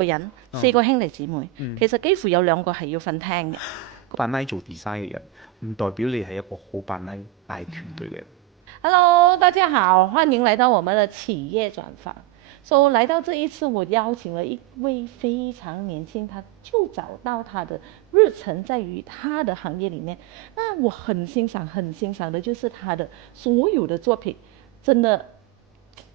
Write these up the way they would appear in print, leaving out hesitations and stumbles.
個人，4個兄弟姊妹，其實幾乎有2個係要瞓廳嘅。扮拉做 design 嘅人，唔代表你係一個好扮拉帶團隊嘅人。Hello， 大家好，歡迎來到我們的企業專訪。來到這一次，我邀請了一位非常年輕，他就找到他的日程在於他的行業裡面。那我很欣賞的就是他的所有的作品，真的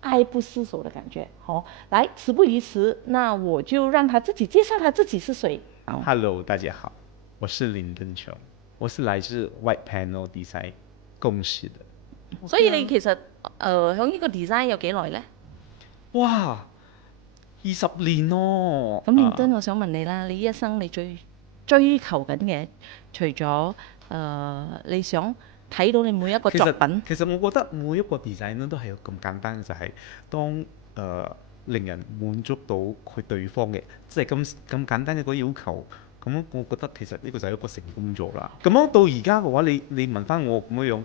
愛不釋手的感覺。好，來，事不宜遲，那我就讓他自己介紹他自己是誰。Hello， 大家好，我是林登瓊，我是來自 White Panel Design 公司的。所以你其實響呢個 design 有幾耐呢？哇，20年咯。咁認真，我想問你啦，你一生你最追求緊嘅，除咗你想睇到你每一個作品，其實我覺得每一個 design 都係咁簡單，就係當令人滿足到佢對方嘅，即係咁簡單嘅一個要求。咁我覺得其實呢個就係一個成功咗啦。咁樣到而家嘅話，你問翻我咁樣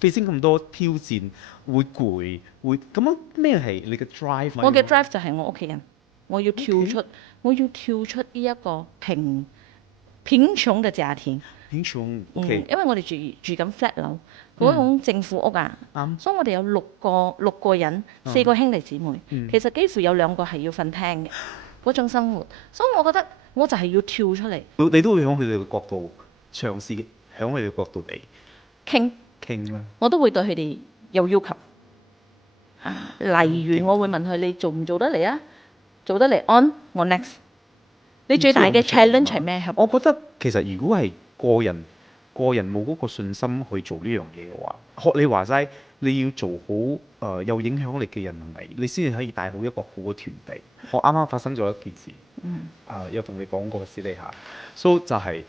facing咁多挑戰，會攰，會咁樣咩係你嘅 drive？我嘅 drive 就係我屋企人，我要跳出呢一個貧窮嘅家庭。貧窮，因為我哋住緊 flat 樓，嗰種政府屋啊，所以我哋有六個人，4個兄弟姊妹，其實幾乎有2個係要瞓廳嘅嗰種生活，所以我覺得我就係要跳出嚟。你都會響佢哋嘅角度嘗試，響佢哋嘅角度嚟傾啦。我都會對佢哋有要求。例如我會問佢：你做唔做得嚟啊？做得嚟 on 我 next。你最大嘅 challenge 係咩？我覺得其實如果係個人冇嗰個信心去做呢樣嘢嘅話，學你話齋，你要做好有影響力嘅人嚟，你先至可以帶好一個好嘅團隊。我啱啱發生咗一件事，有同你講過私底下，so 就係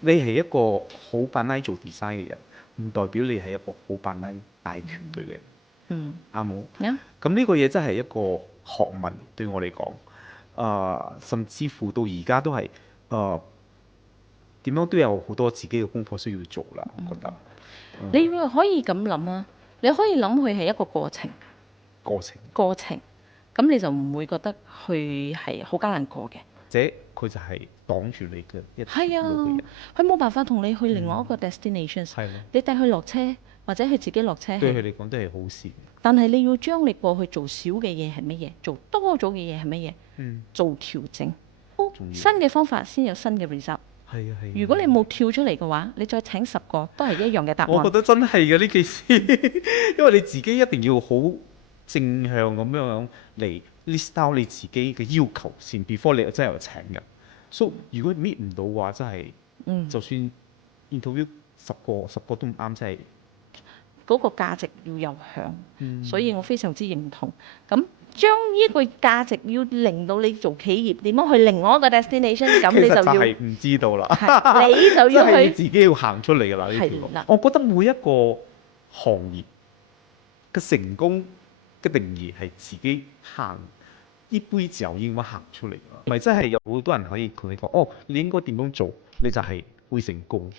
你係一個好扮拉做 design 嘅人，唔代表你係一個好扮拉帶團隊嘅人。啱冇？咁呢個嘢真係一個學問對我嚟講，甚至乎到而家都係點樣都有好多自己嘅功課需要做啦。我覺得你可以咁諗啊，你可以諗佢係一個過程，咁你就唔會覺得佢係好艱難過嘅。或者佢就係擋住你嘅一條路嘅人，佢冇辦法同你去另外一個 destination。你帶佢落車或者佢自己落車，對佢嚟講都係好事。但係你要將你過去做少嘅嘢係乜嘢，做多咗嘅嘢係乜嘢，做調整，新嘅方法先有新嘅 result。如果你冇跳出嚟嘅話，你再請10個都係一樣嘅答案。我覺得真係嘅呢件事，因為你自己一定要好正向咁樣嚟 list out 你自己嘅要求先 ，before 你真係有請人。所以如果 meet 唔到嘅話，真係就算 interview 10個都唔啱，真係嗰個價值要有響。所以我非常之認同。咁將呢個價值要令到你做企業點樣去另外一個 destination， 咁你就要係唔知道啦。你就要去自己要行出嚟㗎啦呢條路。我覺得每一個行業嘅成功嘅定義係自己行呢杯酒應該行出嚟㗎，唔係真係有好多人可以同你講，你應該點樣做，你就係會成功。